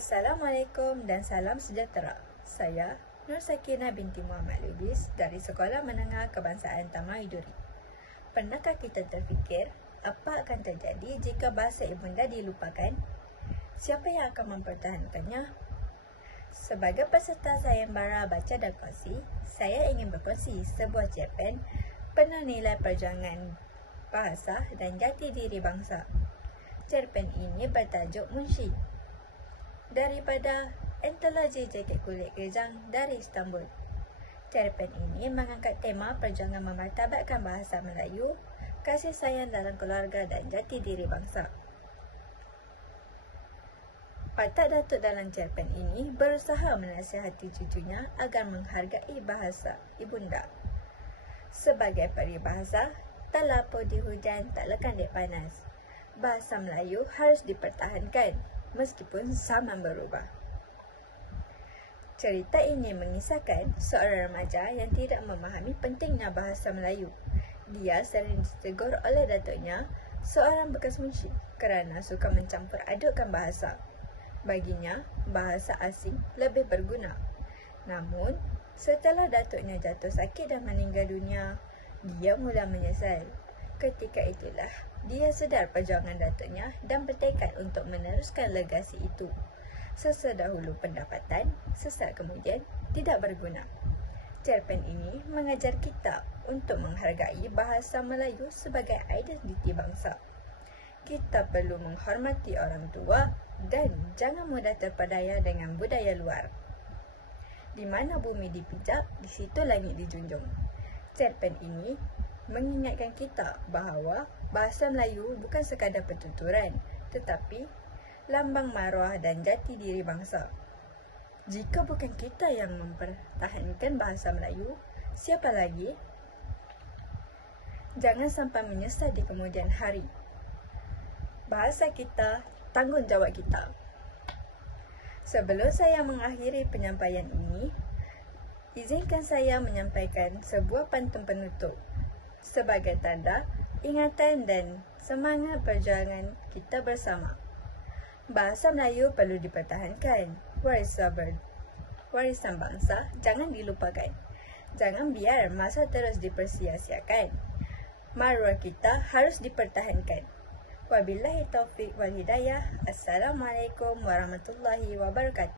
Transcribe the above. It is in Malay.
Assalamualaikum dan salam sejahtera. Saya Nur Sakinah binti Muhammad Lubis dari Sekolah Menengah Kebangsaan Taman Widuri. Pernahkah kita terfikir apa akan terjadi jika bahasa ibunda dilupakan? Siapa yang akan mempertahankannya? Sebagai peserta sayembara baca dan kongsi, saya ingin berkongsi sebuah cerpen penuh nilai perjuangan bahasa dan jati diri bangsa. Cerpen ini bertajuk Munshi daripada antologi Jaket Kulit Kejang dari Istanbul. Cerpen ini mengangkat tema perjuangan memartabatkan bahasa Melayu, kasih sayang dalam keluarga dan jati diri bangsa. Watak Datuk dalam cerpen ini berusaha menasihati cucunya agar menghargai bahasa ibunda. Sebagai peribahasa, tak lapau di hujan, tak lekang di panas. Bahasa Melayu harus dipertahankan meskipun zaman berubah. Cerita ini mengisahkan seorang remaja yang tidak memahami pentingnya bahasa Melayu. Dia sering ditegur oleh datuknya, seorang bekas munshi, kerana suka mencampur adukkan bahasa. Baginya, bahasa asing lebih berguna. Namun, setelah datuknya jatuh sakit dan meninggal dunia, dia mula menyesal. Ketika itulah, dia sedar perjuangan datuknya dan bertekad untuk meneruskan legasi itu. Sesedahulu pendapatan, sesaat kemudian tidak berguna. Cerpen ini mengajar kita untuk menghargai bahasa Melayu sebagai identiti bangsa. Kita perlu menghormati orang tua dan jangan mudah terpedaya dengan budaya luar. Di mana bumi dipijak, di situ langit dijunjung. Cerpen ini mengingatkan kita bahawa bahasa Melayu bukan sekadar pertuturan, tetapi lambang maruah dan jati diri bangsa. Jika bukan kita yang mempertahankan bahasa Melayu, siapa lagi? Jangan sampai menyesal di kemudian hari. Bahasa kita, tanggungjawab kita. Sebelum saya mengakhiri penyampaian ini, izinkan saya menyampaikan sebuah pantun penutup sebagai tanda ingatan dan semangat perjuangan kita bersama. Bahasa Melayu perlu dipertahankan. Warisan bangsa jangan dilupakan. Jangan biar masa terus dipersia-siakan. Maruah kita harus dipertahankan. Wabillahi taufiq wal hidayah. Assalamualaikum warahmatullahi wabarakatuh.